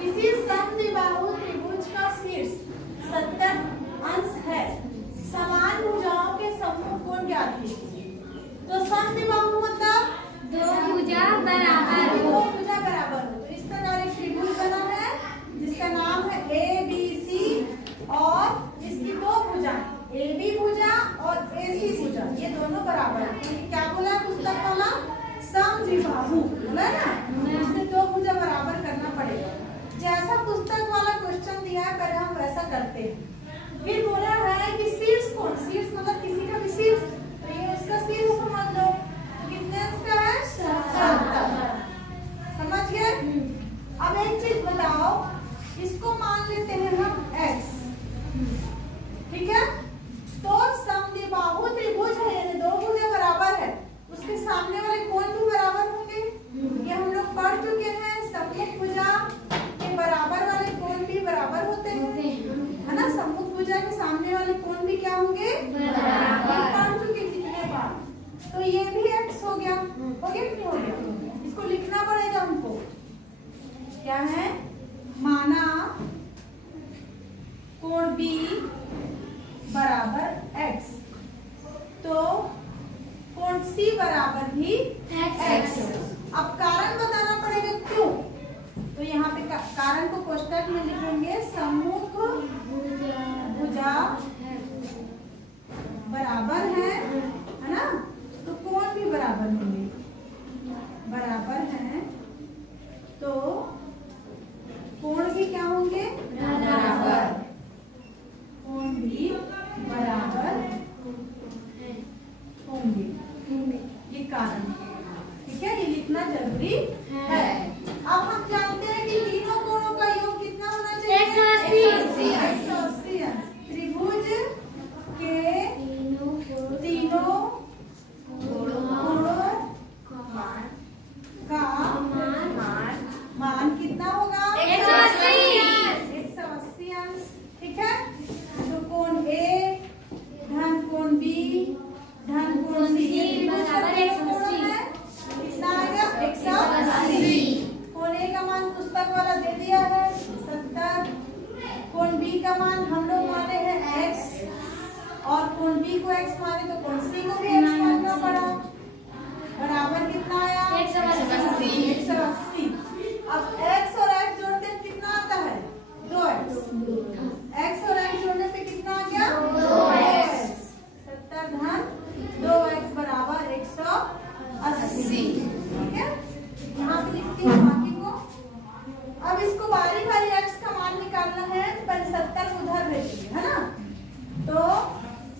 किसी समद्विबाहु त्रिभुज का शीर्ष 70 अंश है, समान भुजाओं के समूह कोण ज्ञात कीजिए। तो समद्विबाहु मतलब दो भुजा बराबर हो। दो भुजा बराबर हो। तो इस प्रकार एक त्रिभुज बना है जिसका नाम है ABC और इसकी दो भुजा AB भुजा और AC भुजा, ये दोनों बराबर है। तो क्या बोला है पुस्तक वाला? समद्विबाहु बोला ना, इसमें दो भुजा बराबर करना पड़ेगा। जैसा पुस्तक वाला क्वेश्चन दिया है पहले हम वैसा करते हैं। फिर बोला है कि शीर्ष कोण, शीर्ष मतलब किसी का भी शीर्ष, तो ये उसका शीर्ष समझ लो। कितने अंश का है? 70। समझ गए? अब एक चीज बताओ, इसको मान लेते हैं हम x, ठीक है? तो समद्विबाहु त्रिभुज है यानी दो भुजा बराबर है, उसके सामने वाले कोण भी बराबर होंगे। ये हम लोग पढ़ चुके हैं, सम्मुख भुजा के बराबर वाले कोण भी बराबर होते हैं, है ना? सम्मुख भुजा के सामने वाले कोण भी क्या होंगे? बराबर। पढ़ चुके कितने बार। तो ये भी x हो गया, हो गया नहीं हो गया? इसको लिखना पड़ेगा हमको। क्या है? माना कोण B बराबर x, तो कोण C बराबर भी x। अब कारण बताना पड़ेगा क्यों। तो यहाँ पे कारण को कोष्टक में लिखेंगे, सम्मुख भुजा बराबर है ना? तो कोण भी बराबर होंगे, बराबर है तो कोण भी क्या होंगे? बराबर। कोण भी बराबर होंगे, ये कारण, ठीक है? ये लिखना जरूरी है। अब हम जानते हैं कि तीनों कोणों का योग कितना होना चाहिए? 180 अंश। त्रिभुज के तीनों कोणों का मान कितना होगा? 180 अंश, ठीक है? तो कोण A धन कोण B धन कोण C बराबर 180 है। कितना आ गया? 180। कोण A का मान पुस्तक वाला दे दिया है 70, कोण B का मान हम लोग माने हैं x, और कोण B को x माने तो कोण C को भी x मानना पड़ा। बराबर कितना आया? 180। अब x और x जोड़ते हैं कितना आता है? 2x। x और x जोड़ने पे कितना आ गया? 2x। 70 धन 2x बराबर 180, ठीक है? यहाँ पे लिखती हूँ बाकी को। अब इसको बारी बारी x का मान निकालना है, पहले 70 को उधर भेजिए, है ना? तो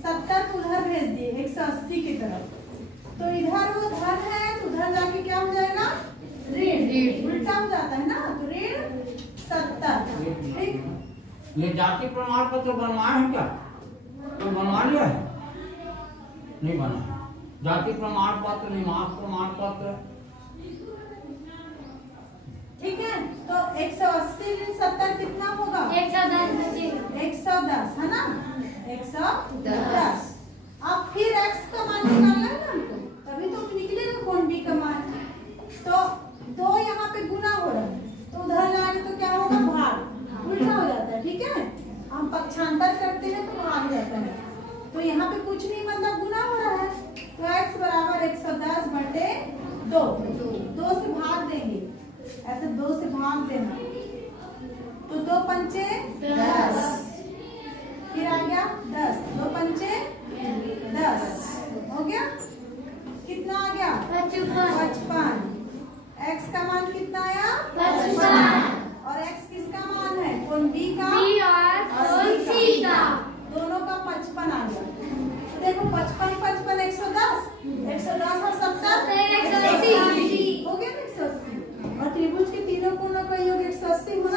70 को उधर भेज दिए 180 की तरफ, तो इधर वो धन है तो उधर जाके क्या हो जाएगा? ऋण, उल्टा हो जाता है ना, तो ऋण 70, ठीक? ये जाति प्रमाण पत्र बनवाए हैं क्या? तो बनवा लिया है? नहीं बना। जाति प्रमाण पत्र, निवास प्रमाण पत्र, ठीक है? तो 180 ऋण 70 कितना होगा? 110 है ना? 110। अब फिर x का मान निकालना है ना हमको, तभी तो निकलेगा कोण B का मान। तो 2 यहाँ पे गुना हो रहा है, तो उधर जाए तो क्या होगा? भाग, उल्टा हो जाता है, ठीक है? हम पक्षांतर करते हैं तो भाग जाता है। तो यहाँ पे कुछ नहीं मतलब गुना हो रहा है, तो x बराबर 110 बटे 2, 2 से भाग देंगे, ऐसे 2 से भाग दे